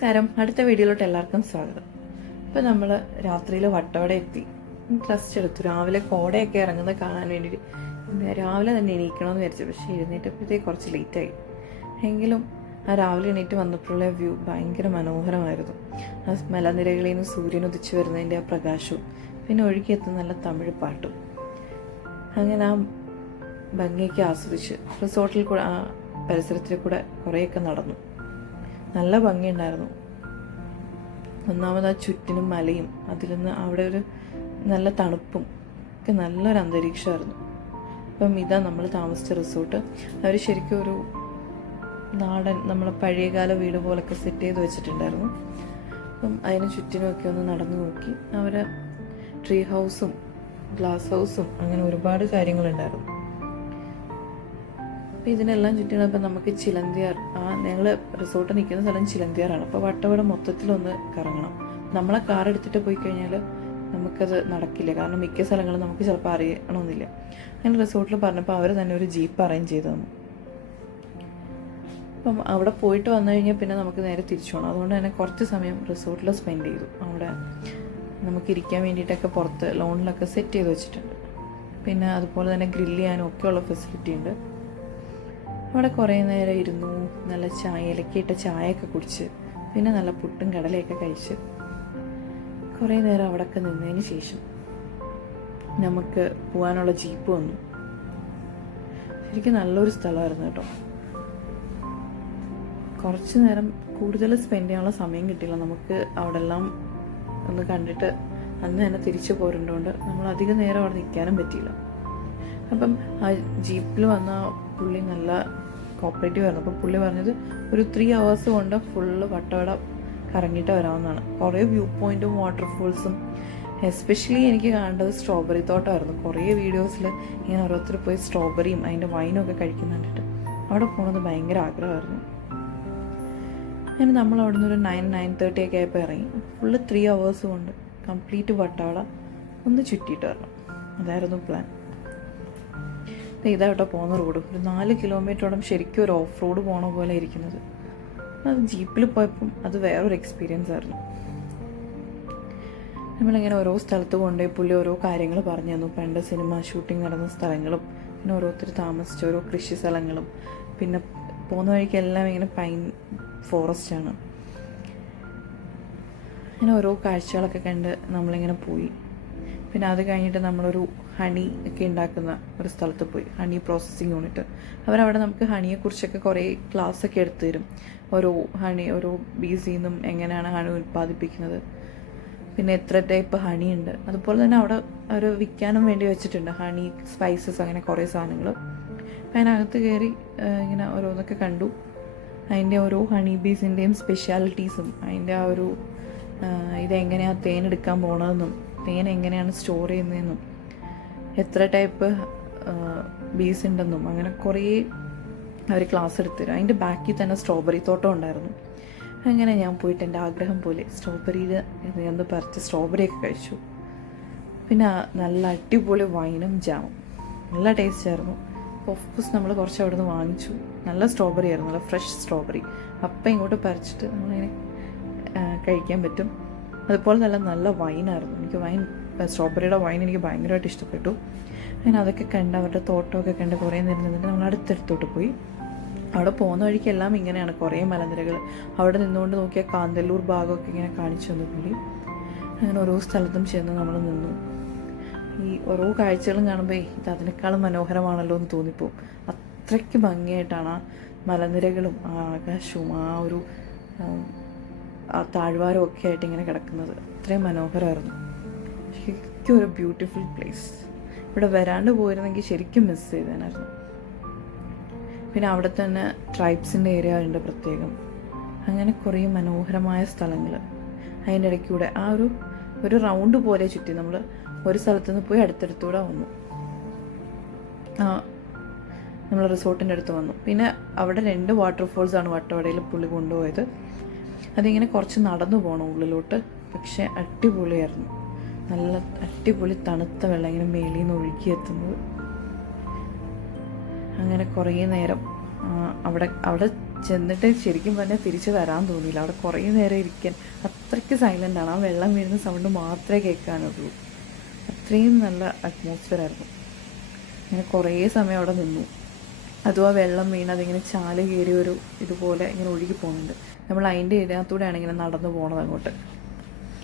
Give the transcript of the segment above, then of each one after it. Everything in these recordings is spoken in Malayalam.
നമസ്കാരം. അടുത്ത വീഡിയോയിലോട്ട് എല്ലാവർക്കും സ്വാഗതം. ഇപ്പം നമ്മൾ രാത്രിയിൽ വട്ടവട എത്തി, റെസ്റ്റ് എടുത്തു. രാവിലെ കോടയൊക്കെ ഇറങ്ങുന്നത് കാണാൻ വേണ്ടിയിട്ട് രാവിലെ തന്നെ എണീക്കണമെന്ന് വിചാരിച്ചു. പക്ഷേ എഴുന്നേറ്റപ്പോഴത്തേക്ക് കുറച്ച് ലേറ്റായി. എങ്കിലും ആ രാവിലെ എണീറ്റ് വന്നപ്പോഴുള്ള വ്യൂ ഭയങ്കര മനോഹരമായിരുന്നു. ആ മലനിരകളിൽ നിന്ന് സൂര്യൻ ഉദിച്ചു വരുന്നതിൻ്റെ ആ പ്രകാശവും പിന്നെ ഒഴുകിയെത്തുന്ന നല്ല തമിഴ് പാട്ടും, അങ്ങനെ ആ ഭംഗിയൊക്കെ ആസ്വദിച്ച് റിസോർട്ടിൽ കൂടെ ആ പരിസരത്തിൽ കൂടെ കുറേയൊക്കെ നടന്നു. നല്ല ഭംഗിയുണ്ടായിരുന്നു. ഒന്നാമത് ആ ചുറ്റിനും മലയും അതിൽ നിന്ന് അവിടെ ഒരു നല്ല തണുപ്പും ഒക്കെ നല്ലൊരു അന്തരീക്ഷമായിരുന്നു. അപ്പം ഇതാ നമ്മൾ താമസിച്ച റിസോർട്ട്. അവർ ശരിക്കും ഒരു നാടൻ നമ്മളെ പഴയകാല വീട് പോലൊക്കെ സെറ്റ് ചെയ്ത് വെച്ചിട്ടുണ്ടായിരുന്നു. അപ്പം അതിന് ചുറ്റിനുമൊക്കെ ഒന്ന് നടന്നു നോക്കി. അവർ ട്രീ ഹൗസും ഗ്ലാസ് ഹൗസും അങ്ങനെ ഒരുപാട് കാര്യങ്ങളുണ്ടായിരുന്നു. അപ്പോൾ ഇതിനെല്ലാം ചുറ്റിനപ്പോൾ നമുക്ക് ചിലന്തിയാർ, ഞങ്ങൾ റിസോർട്ട് നിൽക്കുന്ന സ്ഥലം ചിലന്തിയാറാണ്. അപ്പോൾ വട്ടവട മൊത്തത്തിലൊന്ന് കറങ്ങണം. നമ്മളെ കാർ എടുത്തിട്ട് പോയി കഴിഞ്ഞാൽ നമുക്കത് നടക്കില്ല, കാരണം മിക്ക സ്ഥലങ്ങളും നമുക്ക് ചിലപ്പോൾ അറിയണമെന്നില്ല. അങ്ങനെ റിസോർട്ടിൽ പറഞ്ഞപ്പോൾ അവർ തന്നെ ഒരു ജീപ്പ് അറേഞ്ച് ചെയ്ത് തന്നു. അപ്പം അവിടെ പോയിട്ട് വന്നു കഴിഞ്ഞാൽ പിന്നെ നമുക്ക് നേരെ തിരിച്ചു പോകണം. അതുകൊണ്ട് തന്നെ കുറച്ച് സമയം റിസോർട്ടിൽ സ്പെൻഡ് ചെയ്തു. അവിടെ നമുക്കിരിക്കാൻ വേണ്ടിയിട്ടൊക്കെ പുറത്ത് ലോണിലൊക്കെ സെറ്റ് ചെയ്ത് വെച്ചിട്ടുണ്ട്. പിന്നെ അതുപോലെ തന്നെ ഗ്രില്ല് ചെയ്യാനും ഒക്കെയുള്ള ഫെസിലിറ്റി ഉണ്ട്. അവിടെ കുറേ നേരം ഇരുന്നു, നല്ല ഇലക്കിയിട്ട ചായയൊക്കെ കുടിച്ച് പിന്നെ നല്ല പുട്ടും കടലയൊക്കെ കഴിച്ച് കുറേ നേരം അവിടെയൊക്കെ നിന്നതിന് ശേഷം നമുക്ക് പോകാനുള്ള ജീപ്പ് വന്നു. ശരിക്കും നല്ലൊരു സ്ഥലമായിരുന്നു കേട്ടോ. കുറച്ച് നേരം കൂടുതൽ സ്പെൻഡ് ചെയ്യാനുള്ള സമയം കിട്ടിയില്ല. നമുക്ക് അവിടെ എല്ലാം ഒന്ന് കണ്ടിട്ട് അന്ന് തന്നെ തിരിച്ചു പോരുന്നതുകൊണ്ട് നമ്മൾ അധികം നേരം അവിടെ നിൽക്കാനും പറ്റിയില്ല. അപ്പം ആ ജീപ്പിൽ വന്ന പുള്ളി നല്ല കോപ്പറേറ്റീവ് ആയിരുന്നു. അപ്പം പുള്ളി പറഞ്ഞത് ഒരു 3 hours കൊണ്ട് ഫുള്ള് വട്ടവട കറങ്ങിയിട്ട് വരാവുന്നതാണ്. കുറേ വ്യൂ പോയിൻറ്റും വാട്ടർഫോൾസും. എസ്പെഷ്യലി എനിക്ക് കാണേണ്ടത് സ്ട്രോബെറി തോട്ടമായിരുന്നു. കുറേ വീഡിയോസിൽ ഇങ്ങനെ ഓരോരുത്തർ പോയി സ്ട്രോബെറിയും അതിൻ്റെ വൈനും ഒക്കെ കഴിക്കുന്ന കണ്ടിട്ട് അവിടെ പോകണമെന്ന് ഭയങ്കര ആഗ്രഹമായിരുന്നു. അങ്ങനെ നമ്മൾ അവിടെ നിന്ന് ഒരു 9-9:30 ഒക്കെ ആയപ്പോൾ ഇറങ്ങി. ഫുള്ള് 3 hours കൊണ്ട് കംപ്ലീറ്റ് വട്ടവട ഒന്ന് ചുറ്റിയിട്ട് വരണം, അതായിരുന്നു പ്ലാൻ. ഇതായിട്ടോ പോകുന്ന റോഡ്. ഒരു 4 കിലോമീറ്ററോളം ശരിക്കും ഒരു ഓഫ് റോഡ് പോണ പോലെ ഇരിക്കുന്നത്. അത് ജീപ്പിൽ പോയപ്പം അത് വേറൊരു എക്സ്പീരിയൻസ് ആയിരുന്നു. നമ്മളിങ്ങനെ ഓരോ സ്ഥലത്ത് കൊണ്ടുപോയി പുള്ളി ഓരോ കാര്യങ്ങൾ പറഞ്ഞു തന്നു. പണ്ട് സിനിമ ഷൂട്ടിംഗ് നടന്ന സ്ഥലങ്ങളും പിന്നെ ഓരോരുത്തർ താമസിച്ച ഓരോ കൃഷി സ്ഥലങ്ങളും, പിന്നെ പോകുന്ന വഴിക്കെല്ലാം ഇങ്ങനെ പൈൻ ഫോറസ്റ്റാണ്. അങ്ങനെ ഓരോ കാഴ്ചകളൊക്കെ കണ്ട് നമ്മളിങ്ങനെ പോയി. പിന്നെ അത് കഴിഞ്ഞിട്ട് നമ്മളൊരു ഹണി ഒക്കെ ഉണ്ടാക്കുന്ന ഒരു സ്ഥലത്ത് പോയി. Honey processing unit. അവരവിടെ നമുക്ക് ഹണിയെക്കുറിച്ചൊക്കെ കുറേ ക്ലാസ്സൊക്കെ എടുത്തു തരും. ഓരോ ബീസിൽ നിന്നും എങ്ങനെയാണ് ഹണി ഉൽപ്പാദിപ്പിക്കുന്നത്, പിന്നെ എത്ര ടൈപ്പ് ഹണി ഉണ്ട്. അതുപോലെ തന്നെ അവിടെ അവർ വിൽക്കാനും വേണ്ടി വെച്ചിട്ടുണ്ട് ഹണി സ്പൈസസ്, അങ്ങനെ കുറേ സാധനങ്ങൾ. അപ്പം അതിനകത്ത് കയറി ഇങ്ങനെ ഓരോന്നൊക്കെ കണ്ടു. അതിൻ്റെ ഓരോ ഹണി ബീസിൻ്റെയും സ്പെഷ്യാലിറ്റീസും അതിൻ്റെ ആ ഒരു ഇതെങ്ങനെയാണ് തേൻ എടുക്കാൻ പോണതെന്നും തേൻ എങ്ങനെയാണ് സ്റ്റോർ ചെയ്യുന്നതെന്നും എത്ര ടൈപ്പ് ബീസ് ഉണ്ടെന്നും അങ്ങനെ കുറേ അവർ ക്ലാസ് എടുത്തുതരും. അതിൻ്റെ ബാക്കിൽ തന്നെ സ്ട്രോബെറി തോട്ടം ഉണ്ടായിരുന്നു. അങ്ങനെ ഞാൻ പോയിട്ട് എൻ്റെ ആഗ്രഹം പോലെ സ്ട്രോബെറിയിൽ ഒന്ന് പറിച്ച് സ്ട്രോബെറിയൊക്കെ കഴിച്ചു. പിന്നെ നല്ല അടിപൊളി വൈനും ജാമും നല്ല ടേസ്റ്റ് ആയിരുന്നു. ഓഫ്കോഴ്സ് നമ്മൾ കുറച്ച് അവിടെ നിന്ന് വാങ്ങിച്ചു. നല്ല സ്ട്രോബെറി ആയിരുന്നു, നല്ല ഫ്രഷ് സ്ട്രോബെറി. അപ്പം ഇങ്ങോട്ട് പറിച്ചിട്ട് നമ്മളിങ്ങനെ കഴിക്കാൻ പറ്റും. അതുപോലെ നല്ല വൈനായിരുന്നു. എനിക്ക് സ്ട്രോബെറിയുടെ വൈൻ എനിക്ക് ഭയങ്കരമായിട്ട് ഇഷ്ടപ്പെട്ടു. അങ്ങനെ അതൊക്കെ കണ്ട് അവരുടെ തോട്ടമൊക്കെ കണ്ട് കുറേ നേരം നിന്നിട്ട് നമ്മൾ അടുത്തടുത്തോട്ട് പോയി. അവിടെ പോകുന്ന വഴിക്കെല്ലാം ഇങ്ങനെയാണ് കുറേ മലനിരകൾ. അവിടെ നിന്നുകൊണ്ട് നോക്കിയാൽ കാന്തല്ലൂർ ഭാഗമൊക്കെ ഇങ്ങനെ കാണിച്ചു തന്നു പുള്ളി. അങ്ങനെ ഓരോ സ്ഥലത്തും ചെന്ന് നമ്മൾ നിന്നു. ഈ ഓരോ കാഴ്ചകളും കാണുമ്പോൾ ഇത് അതിനേക്കാളും മനോഹരമാണല്ലോ എന്ന് തോന്നിപ്പോവും. അത്രയ്ക്ക് ഭംഗിയായിട്ടാണ് ആ മലനിരകളും ആ ആകാശവും ആ ഒരു താഴ്വാരവും ഒക്കെ ആയിട്ട് ഇങ്ങനെ കിടക്കുന്നത്. അത്രയും മനോഹരമായിരുന്നു. ശരിക്കും ഒരു ബ്യൂട്ടിഫുൾ പ്ലേസ്. ഇവിടെ വരാണ്ട് പോയിരുന്നെങ്കിൽ ശരിക്കും മിസ് ചെയ്തേനായിരുന്നു. പിന്നെ അവിടെ തന്നെ ട്രൈബ്സിൻ്റെ ഏരിയ ഉണ്ട് പ്രത്യേകം. അങ്ങനെ കുറേ മനോഹരമായ സ്ഥലങ്ങൾ. അതിൻ്റെ ഇടയ്ക്കൂടെ ആ ഒരു റൗണ്ട് പോലെ ചുറ്റി നമ്മൾ ഒരു സ്ഥലത്തുനിന്ന് പോയി അടുത്തടുത്തൂടെ വന്നു. നമ്മൾ റിസോർട്ടിൻ്റെ അടുത്ത് വന്നു. പിന്നെ അവിടെ 2 വാട്ടർഫോൾസാണ് വട്ടവടയിൽ പുള്ളി കൊണ്ടുപോയത്. അതിങ്ങനെ കുറച്ച് നടന്നു പോകണം ഉള്ളിലോട്ട്. പക്ഷെ അടിപൊളിയായിരുന്നു. നല്ല അടിപൊളി തണുത്ത വെള്ളം ഇങ്ങനെ മേലിൽ നിന്ന് ഒഴുകിയെത്തുന്നത്. അങ്ങനെ കുറേ നേരം അവിടെ ചെന്നിട്ട് ശരിക്കും പറഞ്ഞാൽ തിരിച്ച് വരാൻ തോന്നിയില്ല. അവിടെ കുറേ നേരം ഇരിക്കാൻ അത്രയ്ക്ക് സൈലൻ്റാണ്. ആ വെള്ളം വീഴുന്ന സൗണ്ട് മാത്രമേ കേൾക്കാനുള്ളൂ. അത്രയും നല്ല അറ്റ്മോസ്ഫിയർ ആയിരുന്നു. ഇങ്ങനെ കുറേ സമയം അവിടെ നിന്നു. അതും ആ വെള്ളം വീണ് അതിങ്ങനെ ചാല് കയറി ഒരു ഇതുപോലെ ഇങ്ങനെ ഒഴുകി പോകുന്നുണ്ട്. നമ്മൾ അതിൻ്റെ ഇതിനകത്തൂടെയാണ് ഇങ്ങനെ നടന്നു പോകണത് അങ്ങോട്ട്.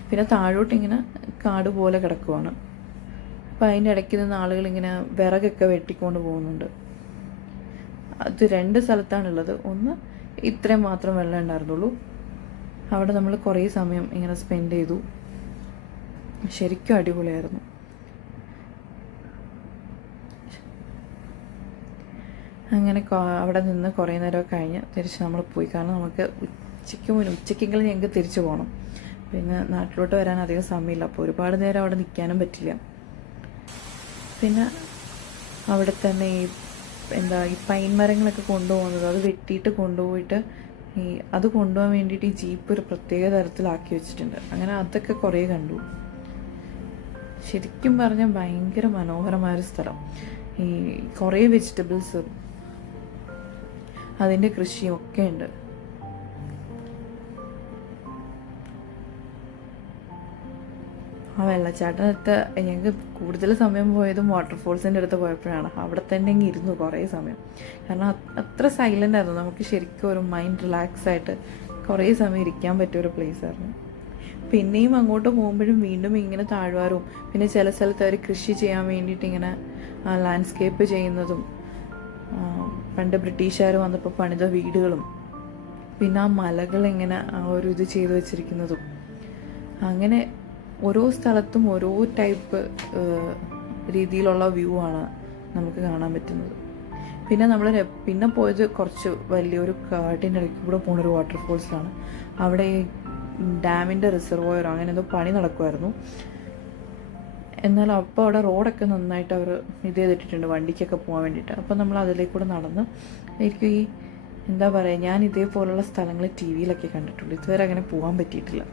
പിന്നെ താഴോട്ട് ഇങ്ങനെ കാട് പോലെ കിടക്കുവാണ്. അപ്പോൾ അതിൻ്റെ ഇടയ്ക്ക് നിന്ന് ആളുകളിങ്ങനെ വിറകൊക്കെ വെട്ടിക്കൊണ്ട് പോകുന്നുണ്ട്. അത് 2 സ്ഥലത്താണുള്ളത്. ഒന്ന് ഇത്രയും മാത്രം വെള്ളം ഉണ്ടായിരുന്നുള്ളൂ. അവിടെ നമ്മൾ കുറേ സമയം ഇങ്ങനെ സ്പെൻഡ് ചെയ്തു. ശരിക്കും അടിപൊളിയായിരുന്നു. അങ്ങനെ അവിടെ നിന്ന് കുറേ നേരമൊക്കെ കഴിഞ്ഞ് തിരിച്ച് നമ്മൾ പോയി. കാരണം നമുക്ക് ഉച്ചയ്ക്കെങ്കിലും ഞങ്ങൾക്ക് തിരിച്ചു പോകണം. പിന്നെ നാട്ടിലോട്ട് വരാൻ അധികം സമയമില്ല. അപ്പോൾ ഒരുപാട് നേരം അവിടെ നിൽക്കാനും പറ്റില്ല. പിന്നെ അവിടെ തന്നെ ഈ പൈൻ മരങ്ങളൊക്കെ കൊണ്ടുപോകുന്നത്, അത് വെട്ടിയിട്ട് കൊണ്ടുപോയിട്ട് അത് കൊണ്ടുപോകാൻ വേണ്ടിയിട്ട് ഈ ജീപ്പ് ഒരു പ്രത്യേക തരത്തിലാക്കി വെച്ചിട്ടുണ്ട്. അങ്ങനെ അതൊക്കെ കുറേ കണ്ടു. ശരിക്കും പറഞ്ഞാൽ ഭയങ്കര മനോഹരമായൊരു സ്ഥലം. ഈ കുറേ വെജിറ്റബിൾസ്, അതിൻ്റെ കൃഷിയും ഒക്കെ ഉണ്ട്. ആ വെള്ളച്ചാട്ടത്ത് ഞങ്ങൾക്ക് കൂടുതൽ സമയം പോയതും വാട്ടർഫോൾസിൻ്റെ അടുത്ത് പോയപ്പോഴാണ്. അവിടെ തന്നെ ഇങ്ങനെ ഇരുന്നു കുറേ സമയം. കാരണം അത്ര സൈലൻ്റ് ആയിരുന്നു. നമുക്ക് ശരിക്കും ഒരു മൈൻഡ് റിലാക്സ് ആയിട്ട് കുറേ സമയം ഇരിക്കാൻ പറ്റിയൊരു പ്ലേസ് ആയിരുന്നു. പിന്നെയും അങ്ങോട്ട് പോകുമ്പോഴും വീണ്ടും ഇങ്ങനെ താഴ്വാരവും, പിന്നെ ചില സ്ഥലത്ത് അവർ കൃഷി ചെയ്യാൻ വേണ്ടിയിട്ട് ഇങ്ങനെ ലാൻഡ്സ്കേപ്പ് ചെയ്യുന്നതും, പണ്ട് ബ്രിട്ടീഷുകാർ വന്നപ്പോൾ പണിത വീടുകളും, പിന്നെ ആ മലകൾ ഇങ്ങനെ ആ ഒരു ഇത് ചെയ്തു വെച്ചിരിക്കുന്നതും, അങ്ങനെ ഓരോ സ്ഥലത്തും ഓരോ ടൈപ്പ് രീതിയിലുള്ള വ്യൂ ആണ് നമുക്ക് കാണാൻ പറ്റുന്നത്. പിന്നെ നമ്മൾ പിന്നെ പോയത് കുറച്ച് വലിയൊരു കാട്ടിൻ്റെ ഇടയ്ക്ക് കൂടെ പോകുന്നൊരു വാട്ടർഫോൾസിലാണ്. അവിടെ ഈ ഡാമിൻ്റെ റിസർവോയറോ അങ്ങനെ എന്തോ പണി നടക്കുമായിരുന്നു. എന്നാൽ അപ്പോൾ അവിടെ റോഡൊക്കെ നന്നായിട്ട് അവർ ഇത് ചെയ്തിട്ടുണ്ട് വണ്ടിക്കൊക്കെ പോകാൻ വേണ്ടിയിട്ട്. അപ്പോൾ നമ്മൾ അതിലേക്കൂടെ നടന്ന് എനിക്ക് എന്താ പറയുക, ഞാൻ ഇതേപോലുള്ള സ്ഥലങ്ങൾ ടി വിയിലൊക്കെ കണ്ടിട്ടുള്ളൂ. ഇതുവരെ അങ്ങനെ പോകാൻ പറ്റിയിട്ടില്ല.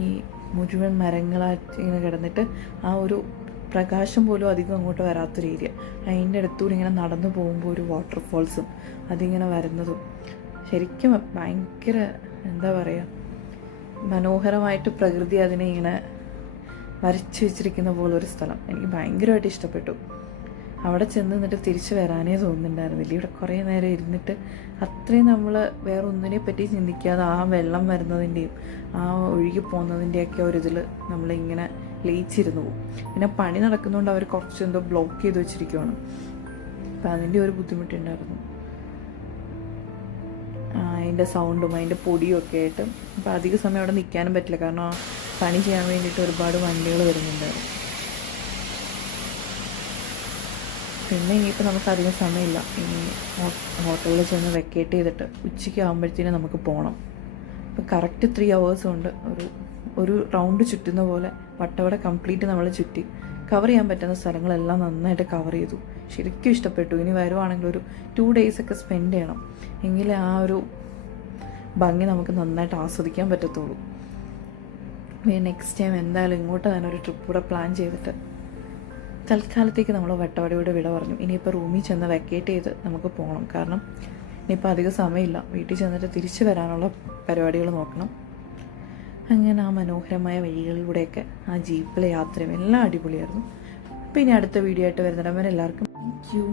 ഈ മുഴുവൻ മരങ്ങളായിട്ട് ഇങ്ങനെ കിടന്നിട്ട് ആ ഒരു പ്രകാശം പോലും അധികം അങ്ങോട്ട് വരാത്തൊരു ഏരിയ. അതിൻ്റെ അടുത്തൂടെ ഇങ്ങനെ നടന്നു പോകുമ്പോൾ ഒരു വാട്ടർഫോൾസും അതിങ്ങനെ വരുന്നതും ശരിക്കും ഭയങ്കര എന്താ പറയുക, മനോഹരമായിട്ട് പ്രകൃതി അതിനെ ഇങ്ങനെ വരച്ചു വെച്ചിരിക്കുന്ന പോലൊരു സ്ഥലം. എനിക്ക് ഭയങ്കരമായിട്ട് ഇഷ്ടപ്പെട്ടു. അവിടെ ചെന്ന് നിന്നിട്ട് തിരിച്ച് വരാനേ തോന്നുന്നുണ്ടായിരുന്നില്ല. ഇവിടെ കുറേ നേരം ഇരുന്നിട്ട് അത്രയും നമ്മൾ വേറെ ഒന്നിനെ പറ്റി ചിന്തിക്കാതെ ആ വെള്ളം വരുന്നതിൻ്റെയും ആ ഒഴുകി പോകുന്നതിൻ്റെയൊക്കെ ഒരിതിൽ നമ്മളിങ്ങനെ ലയിച്ചിരുന്നു പോകും. പിന്നെ പണി നടക്കുന്നതുകൊണ്ട് അവർ കുറച്ച് എന്തോ ബ്ലോക്ക് ചെയ്ത് വെച്ചിരിക്കുവാണ്. അപ്പം അതിൻ്റെ ഒരു ബുദ്ധിമുട്ടുണ്ടായിരുന്നു, അതിൻ്റെ സൗണ്ടും അതിൻ്റെ പൊടിയും ഒക്കെ ആയിട്ട്. അപ്പോൾ അധിക സമയം അവിടെ നിൽക്കാനും പറ്റില്ല, കാരണം പണി ചെയ്യാൻ വേണ്ടിയിട്ട് ഒരുപാട് വണ്ടികൾ വരുന്നുണ്ടായിരുന്നു. പിന്നെ ഇനിയിപ്പോൾ നമുക്ക് അധികം സമയമില്ല. ഇനി ഹോട്ടലിൽ ചെന്ന് വെക്കേറ്റ് ചെയ്തിട്ട് ഉച്ചയ്ക്ക് ആകുമ്പോഴത്തേനും നമുക്ക് പോകണം. അപ്പോൾ കറക്റ്റ് 3 hours കൊണ്ട് ഒരു റൗണ്ട് ചുറ്റുന്ന പോലെ വട്ടവട കംപ്ലീറ്റ് നമ്മൾ ചുറ്റി കവർ ചെയ്യാൻ പറ്റുന്ന സ്ഥലങ്ങളെല്ലാം നന്നായിട്ട് കവർ ചെയ്തു. ശരിക്കും ഇഷ്ടപ്പെട്ടു. ഇനി വരുവാണെങ്കിൽ ഒരു 2 days ഒക്കെ സ്പെൻഡ് ചെയ്യണം, എങ്കിലേ ആ ഒരു ഭംഗി നമുക്ക് നന്നായിട്ട് ആസ്വദിക്കാൻ പറ്റത്തുള്ളൂ. നെക്സ്റ്റ് ടൈം എന്തായാലും ഇങ്ങോട്ട് തന്നെ ഒരു ട്രിപ്പ് കൂടെ പ്ലാൻ ചെയ്തിട്ട് തൽക്കാലത്തേക്ക് നമ്മൾ വട്ടവടയോട് വിട പറഞ്ഞു. ഇനിയിപ്പോൾ റൂമിൽ ചെന്ന് വെക്കേറ്റ് ചെയ്ത് നമുക്ക് പോകണം. കാരണം ഇനിയിപ്പോൾ അധികം സമയമില്ല. വീട്ടിൽ ചെന്നിട്ട് തിരിച്ചു വരാനുള്ള പരിപാടികൾ നോക്കണം. അങ്ങനെ ആ മനോഹരമായ വഴികളിലൂടെയൊക്കെ ആ ജീപ്പിലെ യാത്രയും എല്ലാം അടിപൊളിയായിരുന്നു. അപ്പോൾ ഇനി അടുത്ത വീഡിയോ ആയിട്ട് വരുന്നിടം വരെ എല്ലാവർക്കും താങ്ക് യു.